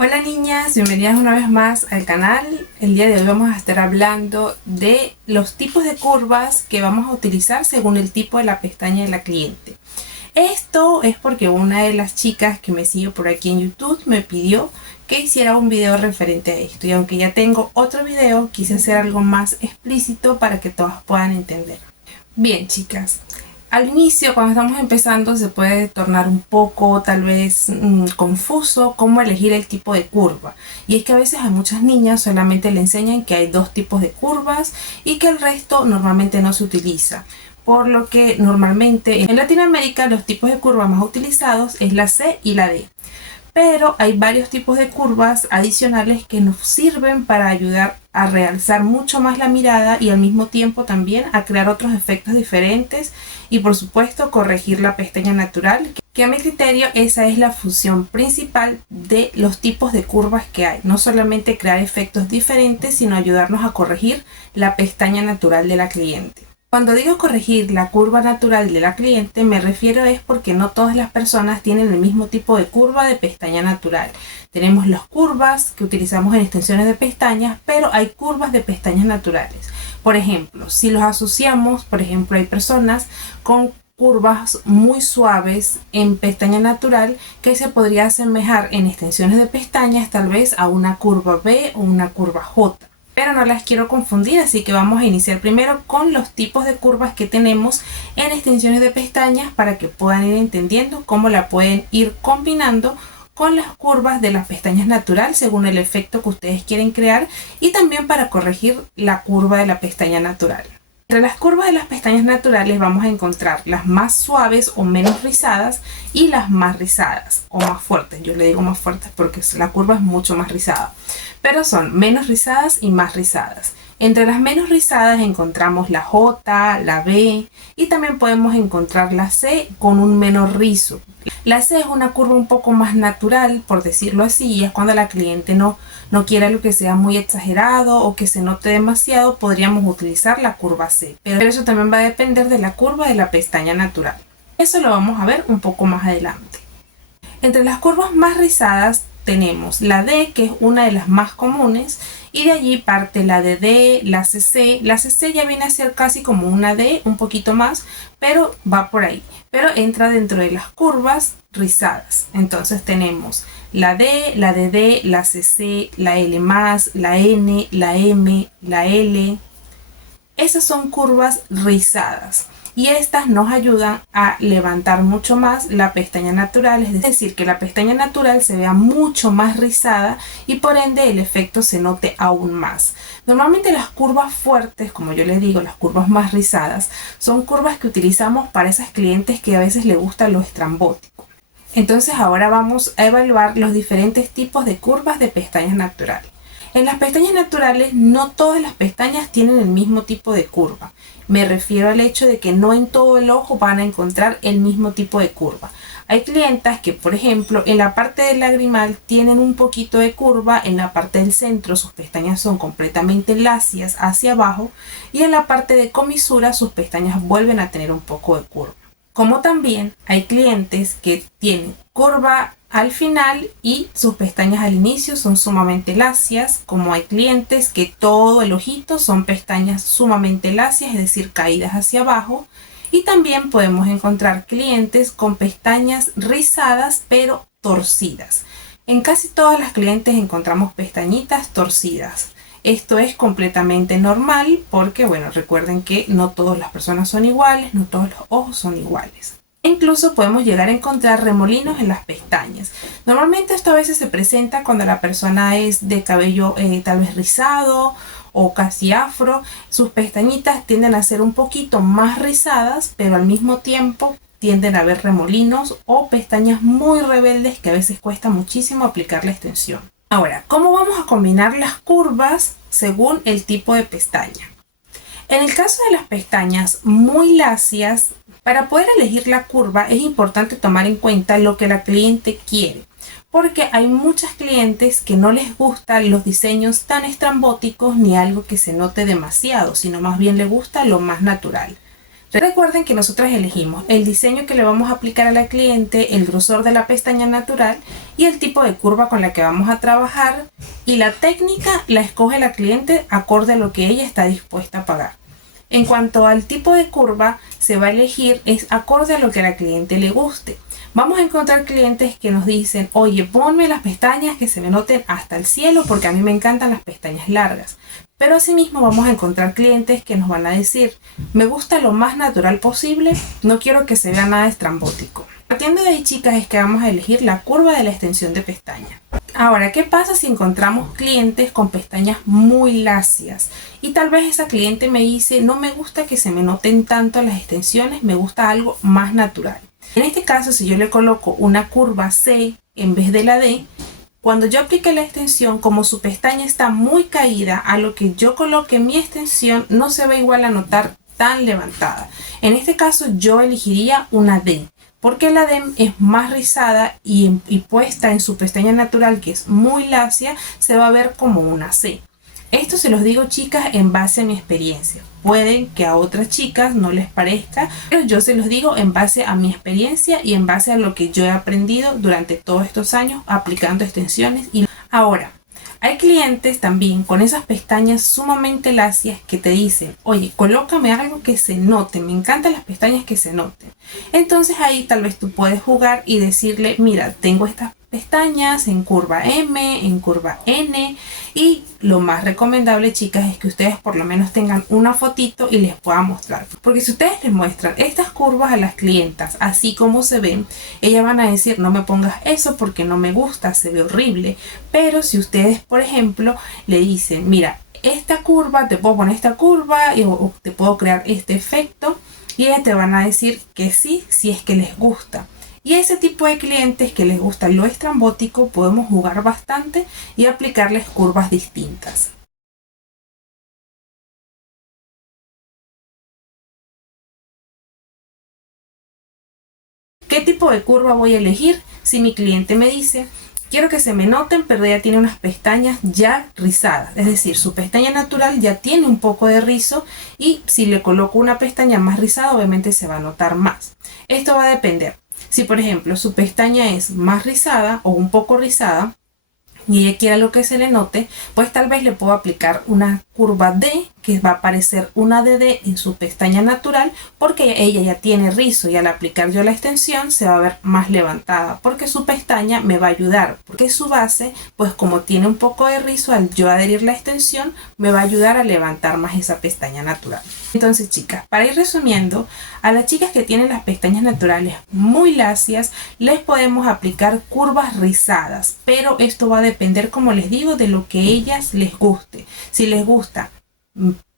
Hola niñas, bienvenidas una vez más al canal. El día de hoy vamos a estar hablando de los tipos de curvas que vamos a utilizar según el tipo de la pestaña de la cliente. Esto es porque una de las chicas que me sigue por aquí en YouTube me pidió que hiciera un video referente a esto, y aunque ya tengo otro video, quise hacer algo más explícito para que todas puedan entender. Bien, chicas, al inicio, cuando estamos empezando, se puede tornar un poco tal vez confuso cómo elegir el tipo de curva. Y es que a veces a muchas niñas solamente le enseñan que hay dos tipos de curvas y que el resto normalmente no se utiliza. Por lo que normalmente en Latinoamérica los tipos de curva más utilizados es la C y la D. Pero hay varios tipos de curvas adicionales que nos sirven para ayudar a realzar mucho más la mirada y al mismo tiempo también a crear otros efectos diferentes y por supuesto corregir la pestaña natural, que a mi criterio esa es la función principal de los tipos de curvas que hay. No solamente crear efectos diferentes, sino ayudarnos a corregir la pestaña natural de la cliente. Cuando digo corregir la curva natural de la cliente, me refiero es porque no todas las personas tienen el mismo tipo de curva de pestaña natural. Tenemos las curvas que utilizamos en extensiones de pestañas, pero hay curvas de pestañas naturales. Por ejemplo, si los asociamos, por ejemplo, hay personas con curvas muy suaves en pestaña natural que se podría asemejar en extensiones de pestañas tal vez a una curva B o una curva J. Pero no las quiero confundir, así que vamos a iniciar primero con los tipos de curvas que tenemos en extensiones de pestañas para que puedan ir entendiendo cómo la pueden ir combinando con las curvas de las pestañas natural según el efecto que ustedes quieren crear, y también para corregir la curva de la pestaña natural. Entre las curvas de las pestañas naturales vamos a encontrar las más suaves o menos rizadas y las más rizadas o más fuertes. Yo le digo más fuertes porque la curva es mucho más rizada, pero son menos rizadas y más rizadas. Entre las menos rizadas encontramos la J, la B, y también podemos encontrar la C con un menor rizo. La C es una curva un poco más natural, por decirlo así, y es cuando la cliente no quiere algo que sea muy exagerado o que se note demasiado, podríamos utilizar la curva C. Pero eso también va a depender de la curva de la pestaña natural. Eso lo vamos a ver un poco más adelante. Entre las curvas más rizadas tenemos la D, que es una de las más comunes, y de allí parte la de D, la CC. La CC ya viene a ser casi como una D, un poquito más, pero va por ahí. Pero entra dentro de las curvas rizadas. Entonces tenemos la D, la DD, la CC, la L+, la N, la M, la L. Esas son curvas rizadas. Y estas nos ayudan a levantar mucho más la pestaña natural, es decir, que la pestaña natural se vea mucho más rizada y por ende el efecto se note aún más. Normalmente las curvas fuertes, como yo les digo, las curvas más rizadas, son curvas que utilizamos para esas clientes que a veces les gusta lo estrambótico. Entonces ahora vamos a evaluar los diferentes tipos de curvas de pestañas naturales. En las pestañas naturales no todas las pestañas tienen el mismo tipo de curva. Me refiero al hecho de que no en todo el ojo van a encontrar el mismo tipo de curva. Hay clientas que, por ejemplo, en la parte del lagrimal tienen un poquito de curva, en la parte del centro sus pestañas son completamente lacias hacia abajo y en la parte de comisura sus pestañas vuelven a tener un poco de curva. Como también hay clientes que tienen curva al final y sus pestañas al inicio son sumamente lacias, como hay clientes que todo el ojito son pestañas sumamente lacias, es decir, caídas hacia abajo. Y también podemos encontrar clientes con pestañas rizadas pero torcidas. En casi todas las clientes encontramos pestañitas torcidas. Esto es completamente normal porque, bueno, recuerden que no todas las personas son iguales, no todos los ojos son iguales. Incluso podemos llegar a encontrar remolinos en las pestañas. Normalmente esto a veces se presenta cuando la persona es de cabello tal vez rizado o casi afro. Sus pestañitas tienden a ser un poquito más rizadas, pero al mismo tiempo tienden a haber remolinos o pestañas muy rebeldes que a veces cuesta muchísimo aplicar la extensión. Ahora, ¿cómo vamos a combinar las curvas según el tipo de pestaña? En el caso de las pestañas muy lacias, para poder elegir la curva es importante tomar en cuenta lo que la cliente quiere, porque hay muchas clientes que no les gustan los diseños tan estrambóticos ni algo que se note demasiado, sino más bien les gusta lo más natural. Recuerden que nosotros elegimos el diseño que le vamos a aplicar a la cliente, el grosor de la pestaña natural y el tipo de curva con la que vamos a trabajar, y la técnica la escoge la cliente acorde a lo que ella está dispuesta a pagar. En cuanto al tipo de curva, se va a elegir es acorde a lo que a la cliente le guste. Vamos a encontrar clientes que nos dicen, oye, ponme las pestañas que se me noten hasta el cielo porque a mí me encantan las pestañas largas. Pero asimismo vamos a encontrar clientes que nos van a decir, me gusta lo más natural posible, no quiero que se vea nada estrambótico. Partiendo de ahí, chicas, es que vamos a elegir la curva de la extensión de pestaña. Ahora, ¿qué pasa si encontramos clientes con pestañas muy lacias? Y tal vez esa cliente me dice, no me gusta que se me noten tanto las extensiones, me gusta algo más natural. En este caso, si yo le coloco una curva C en vez de la D, cuando yo aplique la extensión, como su pestaña está muy caída, a lo que yo coloque mi extensión no se va igual a notar tan levantada. En este caso yo elegiría una D, porque la D es más rizada y puesta en su pestaña natural, que es muy lacia, se va a ver como una C. Esto se los digo, chicas, en base a mi experiencia. Pueden que a otras chicas no les parezca, pero yo se los digo en base a mi experiencia y en base a lo que yo he aprendido durante todos estos años aplicando extensiones. Y ahora, hay clientes también con esas pestañas sumamente lacias que te dicen, oye, colócame algo que se note, me encantan las pestañas que se noten. Entonces ahí tal vez tú puedes jugar y decirle, mira, tengo estas pestañas en curva M, en curva N, y lo más recomendable, chicas, es que ustedes por lo menos tengan una fotito y les pueda mostrar, porque si ustedes les muestran estas curvas a las clientas así como se ven, ellas van a decir, no me pongas eso porque no me gusta, se ve horrible. Pero si ustedes, por ejemplo, le dicen, mira, esta curva, te puedo poner esta curva o te puedo crear este efecto, y ellas te van a decir que sí, si es que les gusta. Y ese tipo de clientes que les gusta lo estrambótico, podemos jugar bastante y aplicarles curvas distintas. ¿Qué tipo de curva voy a elegir? Si mi cliente me dice, quiero que se me noten, pero ella tiene unas pestañas ya rizadas, es decir, su pestaña natural ya tiene un poco de rizo, y si le coloco una pestaña más rizada, obviamente se va a notar más. Esto va a depender. Si por ejemplo su pestaña es más rizada o un poco rizada y ella quiere lo que se le note, pues tal vez le puedo aplicar una curva D, que va a aparecer una DD en su pestaña natural, porque ella ya tiene rizo y al aplicar yo la extensión se va a ver más levantada, porque su pestaña me va a ayudar, porque su base, pues como tiene un poco de rizo, al yo adherir la extensión me va a ayudar a levantar más esa pestaña natural. Entonces, chicas, para ir resumiendo, a las chicas que tienen las pestañas naturales muy lacias les podemos aplicar curvas rizadas, pero esto va a depender, como les digo, de lo que ellas les guste. Si les gusta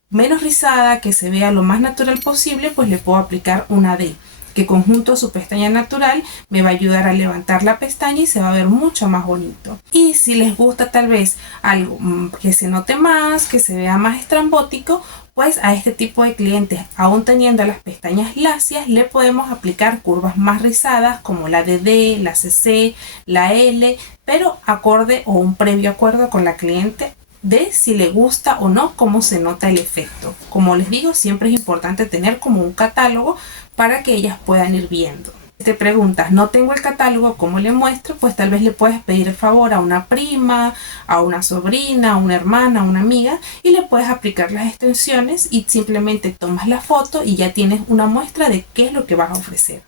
menos rizada, que se vea lo más natural posible, pues le puedo aplicar una D, que conjunto a su pestaña natural me va a ayudar a levantar la pestaña y se va a ver mucho más bonito. Y si les gusta tal vez algo que se note más, que se vea más estrambótico, pues a este tipo de clientes, aún teniendo las pestañas lacias, le podemos aplicar curvas más rizadas como la DD, la CC, la L, pero acorde o un previo acuerdo con la cliente de si le gusta o no cómo se nota el efecto. Como les digo, siempre es importante tener como un catálogo para que ellas puedan ir viendo. Si te preguntas, no tengo el catálogo, ¿cómo le muestro? Pues tal vez le puedes pedir el favor a una prima, a una sobrina, a una hermana, a una amiga, y le puedes aplicar las extensiones y simplemente tomas la foto y ya tienes una muestra de qué es lo que vas a ofrecer.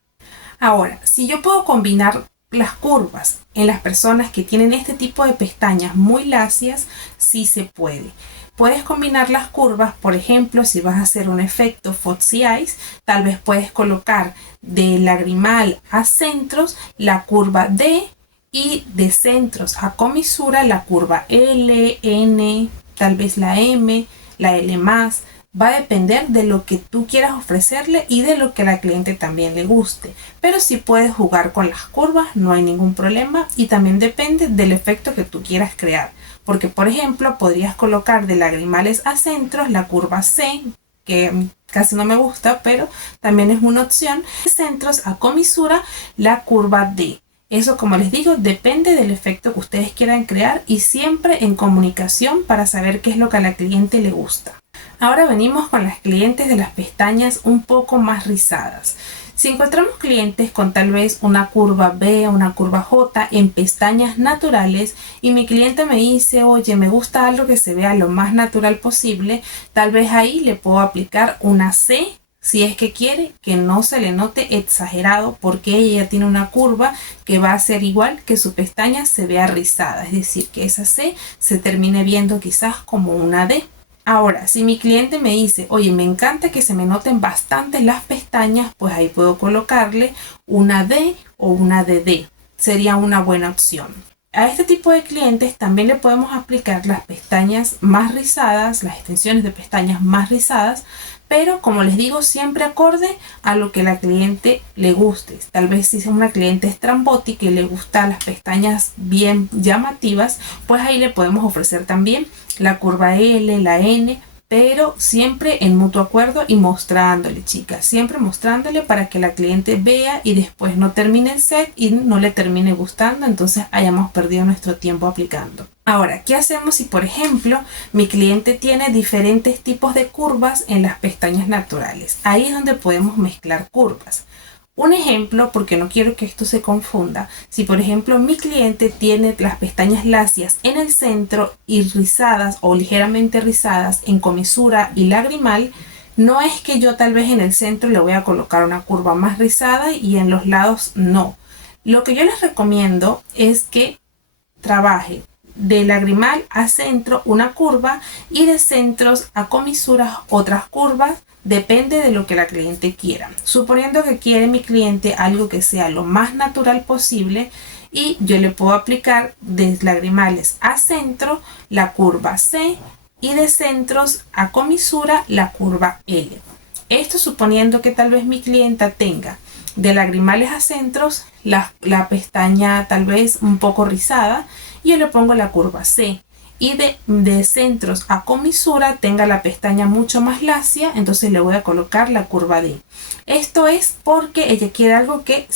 Ahora, si yo puedo combinar las curvas en las personas que tienen este tipo de pestañas muy lacias, sí se puede. Puedes combinar las curvas, por ejemplo, si vas a hacer un efecto Foxy Eyes, tal vez puedes colocar de lagrimal a centros la curva D y de centros a comisura la curva L, N, tal vez la M, la L+. Va a depender de lo que tú quieras ofrecerle y de lo que a la cliente también le guste. Pero si puedes jugar con las curvas, no hay ningún problema, y también depende del efecto que tú quieras crear. Porque, por ejemplo, podrías colocar de lagrimales a centros la curva C, que casi no me gusta, pero también es una opción. De centros a comisura la curva D. Eso, como les digo, depende del efecto que ustedes quieran crear y siempre en comunicación para saber qué es lo que a la cliente le gusta. Ahora venimos con las clientes de las pestañas un poco más rizadas. Si encontramos clientes con tal vez una curva B o una curva J en pestañas naturales y mi cliente me dice, oye, me gusta algo que se vea lo más natural posible, tal vez ahí le puedo aplicar una C si es que quiere que no se le note exagerado, porque ella tiene una curva que va a ser igual que su pestaña se vea rizada, es decir, que esa C se termine viendo quizás como una D. Ahora, si mi cliente me dice, oye, me encanta que se me noten bastante las pestañas, pues ahí puedo colocarle una D o una DD. Sería una buena opción. A este tipo de clientes también le podemos aplicar las pestañas más rizadas, las extensiones de pestañas más rizadas, pero como les digo, siempre acorde a lo que la cliente le guste. Tal vez si es una cliente estrambótica y le gustan las pestañas bien llamativas, pues ahí le podemos ofrecer también la curva L, la N, pero siempre en mutuo acuerdo y mostrándole, chicas, siempre mostrándole para que la cliente vea y después no termine el set y no le termine gustando, entonces hayamos perdido nuestro tiempo aplicando. Ahora, ¿qué hacemos si, por ejemplo, mi cliente tiene diferentes tipos de curvas en las pestañas naturales? Ahí es donde podemos mezclar curvas. Un ejemplo, porque no quiero que esto se confunda, si por ejemplo mi cliente tiene las pestañas lacias en el centro y rizadas o ligeramente rizadas en comisura y lagrimal, no es que yo tal vez en el centro le voy a colocar una curva más rizada y en los lados no. Lo que yo les recomiendo es que trabaje de lagrimal a centro una curva y de centros a comisuras otras curvas. Depende de lo que la cliente quiera. Suponiendo que quiere mi cliente algo que sea lo más natural posible, y yo le puedo aplicar de lagrimales a centro la curva C y de centros a comisura la curva L. Esto suponiendo que tal vez mi clienta tenga de lagrimales a centros la pestaña tal vez un poco rizada, y yo le pongo la curva C. Y de centros a comisura tenga la pestaña mucho más lacia, entonces le voy a colocar la curva D. Esto es porque ella quiere algo que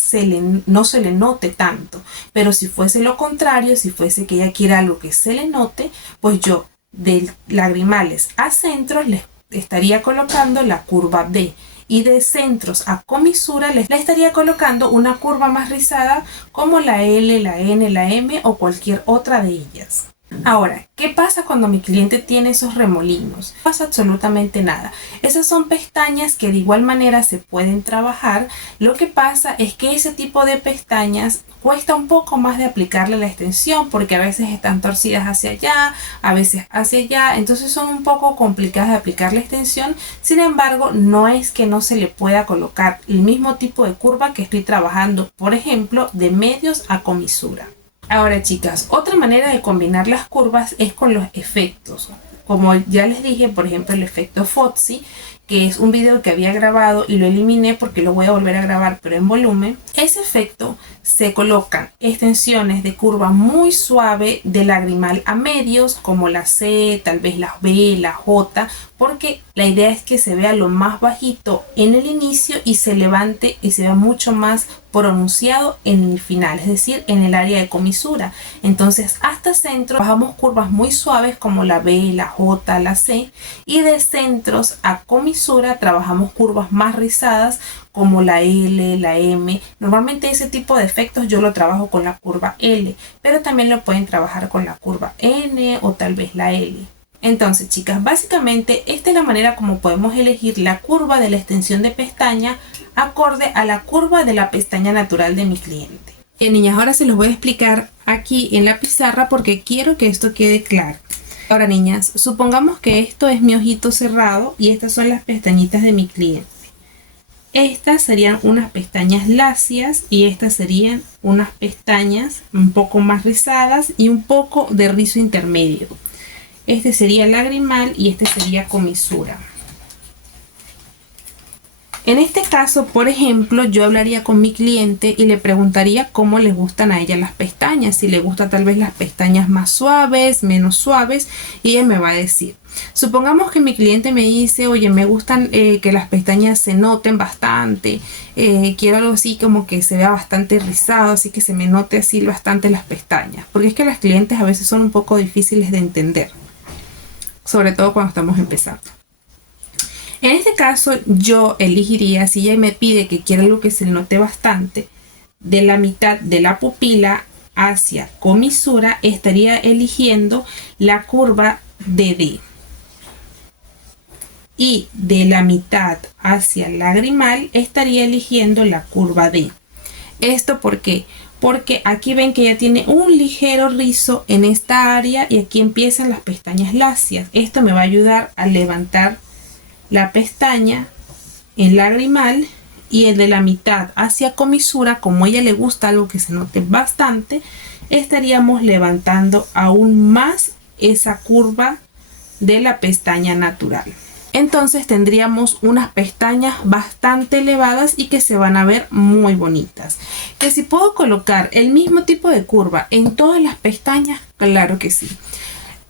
no se le note tanto, pero si fuese lo contrario, si fuese que ella quiere algo que se le note, pues yo de lagrimales a centros le estaría colocando la curva D. Y de centros a comisura le estaría colocando una curva más rizada como la L, la N, la M o cualquier otra de ellas. Ahora, ¿qué pasa cuando mi cliente tiene esos remolinos? No pasa absolutamente nada. Esas son pestañas que de igual manera se pueden trabajar. Lo que pasa es que ese tipo de pestañas cuesta un poco más de aplicarle la extensión, porque a veces están torcidas hacia allá, a veces hacia allá, entonces son un poco complicadas de aplicar la extensión. Sin embargo, no es que no se le pueda colocar el mismo tipo de curva que estoy trabajando, por ejemplo, de medios a comisura. Ahora, chicas, otra manera de combinar las curvas es con los efectos. Como ya les dije, por ejemplo, el efecto Foxy, que es un video que había grabado y lo eliminé porque lo voy a volver a grabar, pero en volumen. Ese efecto se colocan extensiones de curva muy suave de lagrimal a medios, como la C, tal vez la B, la J, porque la idea es que se vea lo más bajito en el inicio y se levante y se vea mucho más pronunciado en el final, es decir, en el área de comisura. Entonces hasta centro bajamos curvas muy suaves como la B, la J, la C, y de centros a comisura trabajamos curvas más rizadas como la L, la M. Normalmente ese tipo de efectos yo lo trabajo con la curva L, pero también lo pueden trabajar con la curva N o tal vez la L. Entonces, chicas, básicamente esta es la manera como podemos elegir la curva de la extensión de pestaña acorde a la curva de la pestaña natural de mi cliente. Niñas, ahora se los voy a explicar aquí en la pizarra porque quiero que esto quede claro. Ahora, niñas, supongamos que esto es mi ojito cerrado y estas son las pestañitas de mi cliente. Estas serían unas pestañas lacias y estas serían unas pestañas un poco más rizadas y un poco de rizo intermedio. Este sería lagrimal y este sería comisura. En este caso, por ejemplo, yo hablaría con mi cliente y le preguntaría cómo les gustan a ella las pestañas. Si le gustan tal vez las pestañas más suaves, menos suaves, y ella me va a decir. Supongamos que mi cliente me dice, oye, me gustan que las pestañas se noten bastante. Quiero algo así como que se vea bastante rizado, así que se me note así bastante las pestañas. Porque es que las clientes a veces son un poco difíciles de entender. Sobre todo cuando estamos empezando. En este caso yo elegiría, si ella me pide que quiera algo que se le note bastante, de la mitad de la pupila hacia comisura, estaría eligiendo la curva DD. Y de la mitad hacia el lagrimal estaría eligiendo la curva D. ¿Esto por qué? Porque aquí ven que ya tiene un ligero rizo en esta área y aquí empiezan las pestañas lacias. Esto me va a ayudar a levantar la pestaña en lagrimal, y el de la mitad hacia comisura, como a ella le gusta algo que se note bastante, estaríamos levantando aún más esa curva de la pestaña natural. Entonces tendríamos unas pestañas bastante elevadas y que se van a ver muy bonitas. Que si puedo colocar el mismo tipo de curva en todas las pestañas, claro que sí.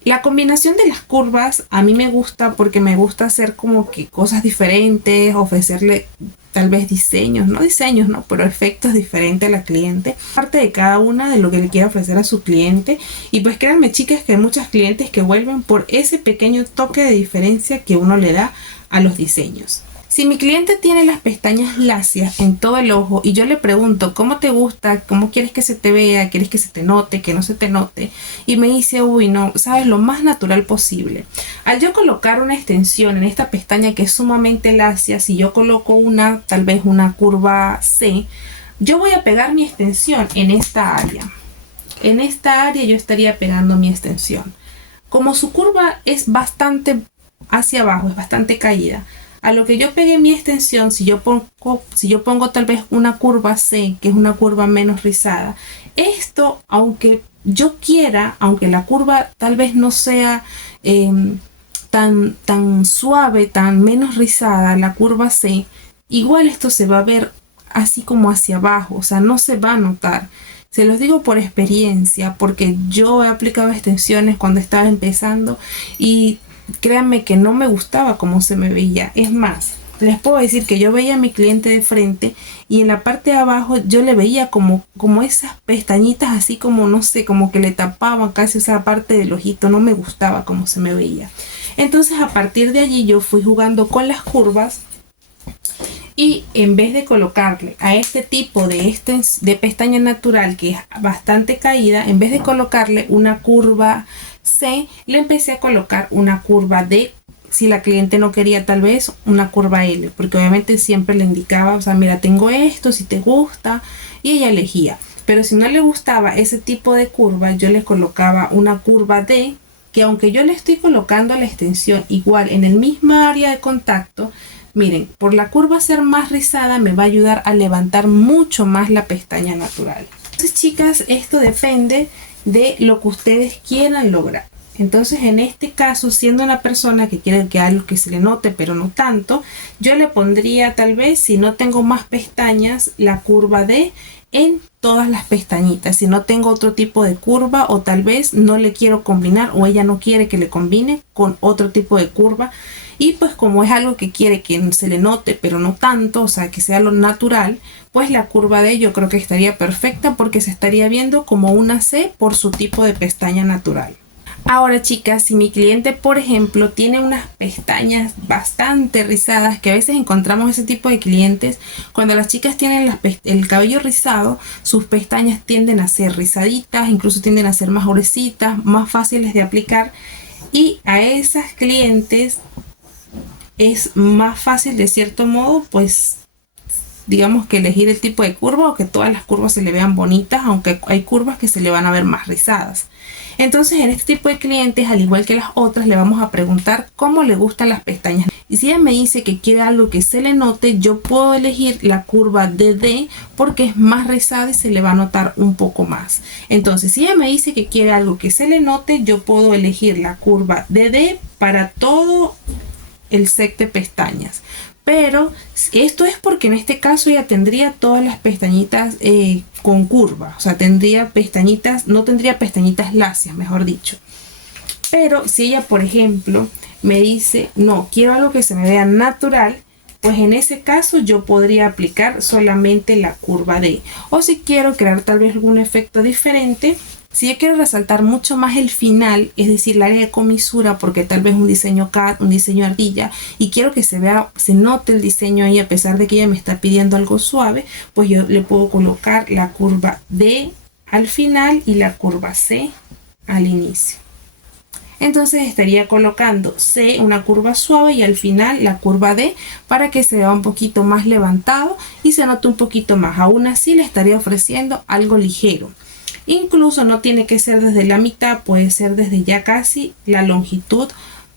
La combinación de las curvas a mí me gusta porque me gusta hacer como que cosas diferentes, ofrecerle tal vez diseños, no, pero efectos diferentes a la cliente. Parte de cada una de lo que le quiera ofrecer a su cliente. Y pues créanme, chicas, que hay muchas clientes que vuelven por ese pequeño toque de diferencia que uno le da a los diseños. Si mi cliente tiene las pestañas lacias en todo el ojo y yo le pregunto cómo te gusta, cómo quieres que se te vea, quieres que se te note, que no se te note, y me dice, uy, no, sabes, lo más natural posible. Al yo colocar una extensión en esta pestaña que es sumamente lacia, si yo coloco tal vez una curva C, yo voy a pegar mi extensión en esta área. En esta área yo estaría pegando mi extensión. Como su curva es bastante hacia abajo, es bastante caída, a lo que yo pegué mi extensión, si yo pongo tal vez una curva C, que es una curva menos rizada, esto, aunque yo quiera, aunque la curva tal vez no sea tan suave, tan menos rizada, la curva C, igual esto se va a ver así como hacia abajo, o sea, no se va a notar. Se los digo por experiencia, porque yo he aplicado extensiones cuando estaba empezando y créanme que no me gustaba cómo se me veía. Es más, les puedo decir que yo veía a mi cliente de frente y en la parte de abajo yo le veía como esas pestañitas así como, no sé, como que le tapaban casi esa parte del ojito. No me gustaba cómo se me veía. Entonces a partir de allí yo fui jugando con las curvas y en vez de colocarle a este tipo de pestaña natural que es bastante caída, en vez de colocarle una curva C, le empecé a colocar una curva D. Si la cliente no quería, tal vez una curva L, porque obviamente siempre le indicaba, o sea, mira, tengo esto, si te gusta, y ella elegía. Pero si no le gustaba ese tipo de curva, yo le colocaba una curva D, que aunque yo le estoy colocando la extensión igual en el mismo área de contacto, miren, por la curva ser más rizada me va a ayudar a levantar mucho más la pestaña natural. Entonces, chicas, esto depende de lo que ustedes quieran lograr. Entonces, en este caso, siendo una persona que quiere que algo que se le note pero no tanto, yo le pondría tal vez, si no tengo más pestañas, la curva D en todas las pestañitas. Si no tengo otro tipo de curva, o tal vez no le quiero combinar, o ella no quiere que le combine con otro tipo de curva, y pues como es algo que quiere que se le note pero no tanto, o sea, que sea lo natural, pues la curva D yo creo que estaría perfecta, porque se estaría viendo como una C por su tipo de pestaña natural. Ahora, chicas, si mi cliente, por ejemplo, tiene unas pestañas bastante rizadas, que a veces encontramos ese tipo de clientes, cuando las chicas tienen el cabello rizado, sus pestañas tienden a ser rizaditas, incluso tienden a ser más gruesitas, más fáciles de aplicar, y a esas clientes es más fácil, de cierto modo, pues digamos que elegir el tipo de curva, o que todas las curvas se le vean bonitas, aunque hay curvas que se le van a ver más rizadas. Entonces, en este tipo de clientes, al igual que las otras, le vamos a preguntar cómo le gustan las pestañas. Y si ella me dice que quiere algo que se le note, yo puedo elegir la curva DD, porque es más rizada y se le va a notar un poco más. Entonces, si ella me dice que quiere algo que se le note, yo puedo elegir la curva DD para todo el set de pestañas. Pero esto es porque en este caso ella tendría todas las pestañitas con curva, o sea, tendría pestañitas, no tendría pestañitas lacias, mejor dicho. Pero si ella, por ejemplo, me dice, no, quiero algo que se me vea natural, pues en ese caso yo podría aplicar solamente la curva D. O si quiero crear tal vez algún efecto diferente, Si yo quiero resaltar mucho más el final, es decir, el área de comisura, porque tal vez un diseño cat, un diseño ardilla, y quiero que se vea, se note el diseño ahí a pesar de que ella me está pidiendo algo suave, pues yo le puedo colocar la curva D al final y la curva C al inicio. Entonces estaría colocando C, una curva suave, y al final la curva D para que se vea un poquito más levantado y se note un poquito más. Aún así le estaría ofreciendo algo ligero. Incluso no tiene que ser desde la mitad, puede ser desde ya casi la longitud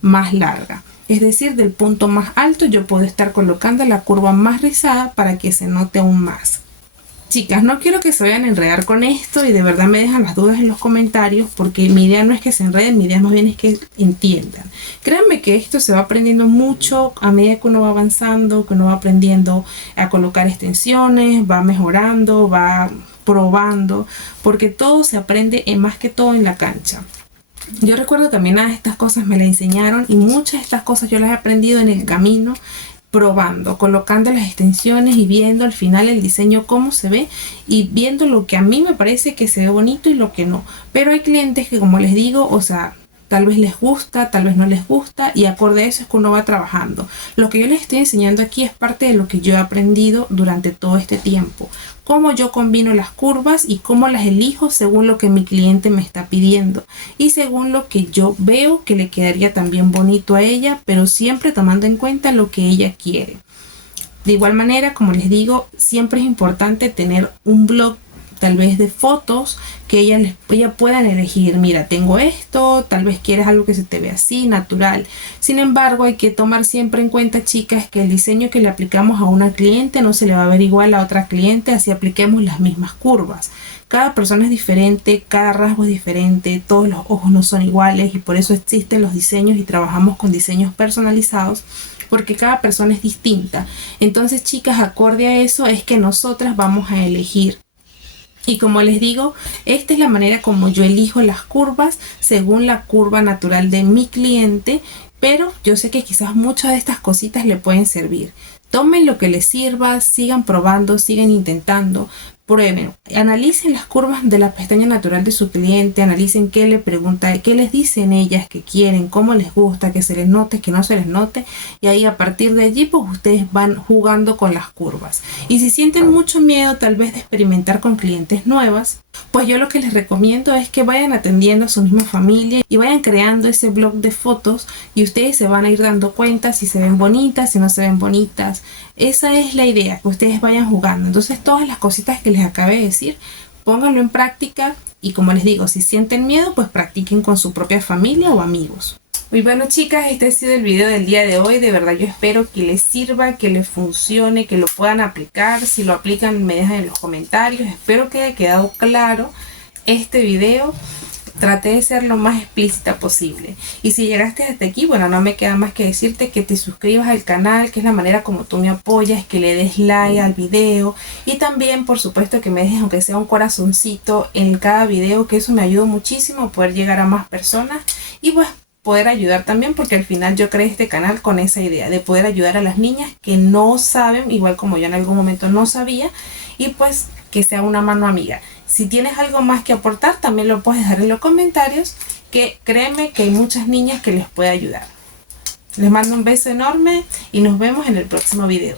más larga. Es decir, del punto más alto yo puedo estar colocando la curva más rizada para que se note aún más. Chicas, no quiero que se vayan a enredar con esto y de verdad me dejan las dudas en los comentarios, porque mi idea no es que se enreden, mi idea más bien es que entiendan. Créanme que esto se va aprendiendo mucho a medida que uno va avanzando, que uno va aprendiendo a colocar extensiones, va mejorando, va probando, porque todo se aprende más que todo en la cancha. Yo recuerdo que también a estas cosas me las enseñaron y muchas de estas cosas yo las he aprendido en el camino, probando, colocando las extensiones y viendo al final el diseño cómo se ve y viendo lo que a mí me parece que se ve bonito y lo que no. Pero hay clientes que, como les digo, o sea, tal vez les gusta, tal vez no les gusta, y acorde a eso es que uno va trabajando. Lo que yo les estoy enseñando aquí es parte de lo que yo he aprendido durante todo este tiempo. Cómo yo combino las curvas y cómo las elijo según lo que mi cliente me está pidiendo y según lo que yo veo que le quedaría también bonito a ella, pero siempre tomando en cuenta lo que ella quiere. De igual manera, como les digo, siempre es importante tener un blog tal vez de fotos que ella puedan elegir. Mira, tengo esto, tal vez quieres algo que se te vea así, natural. Sin embargo, hay que tomar siempre en cuenta, chicas, que el diseño que le aplicamos a una cliente no se le va a ver igual a otra cliente, así apliquemos las mismas curvas. Cada persona es diferente, cada rasgo es diferente, todos los ojos no son iguales y por eso existen los diseños y trabajamos con diseños personalizados, porque cada persona es distinta. Entonces, chicas, acorde a eso es que nosotras vamos a elegir. Y como les digo, esta es la manera como yo elijo las curvas según la curva natural de mi cliente, pero yo sé que quizás muchas de estas cositas le pueden servir. Tomen lo que les sirva, sigan probando, sigan intentando, prueben, analicen las curvas de la pestaña natural de su cliente, analicen qué le pregunta, qué les dicen ellas que quieren, cómo les gusta, que se les note, que no se les note, y ahí a partir de allí pues ustedes van jugando con las curvas. Y si sienten mucho miedo tal vez de experimentar con clientes nuevas, pues yo lo que les recomiendo es que vayan atendiendo a su misma familia y vayan creando ese blog de fotos y ustedes se van a ir dando cuenta si se ven bonitas, si no se ven bonitas. Esa es la idea, que ustedes vayan jugando. Entonces todas las cositas que les acabé de decir, pónganlo en práctica y como les digo, si sienten miedo, pues practiquen con su propia familia o amigos. Muy bueno, chicas, este ha sido el video del día de hoy. De verdad yo espero que les sirva, que les funcione, que lo puedan aplicar. Si lo aplican me dejan en los comentarios. Espero que haya quedado claro este video. Traté de ser lo más explícita posible. Y si llegaste hasta aquí, bueno, no me queda más que decirte que te suscribas al canal, que es la manera como tú me apoyas, que le des like al video y también, por supuesto, que me dejes aunque sea un corazoncito en cada video, que eso me ayuda muchísimo a poder llegar a más personas y pues poder ayudar también, porque al final yo creé este canal con esa idea de poder ayudar a las niñas que no saben, igual como yo en algún momento no sabía, y pues que sea una mano amiga. Si tienes algo más que aportar, también lo puedes dejar en los comentarios, que créeme que hay muchas niñas que les puede ayudar. Les mando un beso enorme y nos vemos en el próximo video.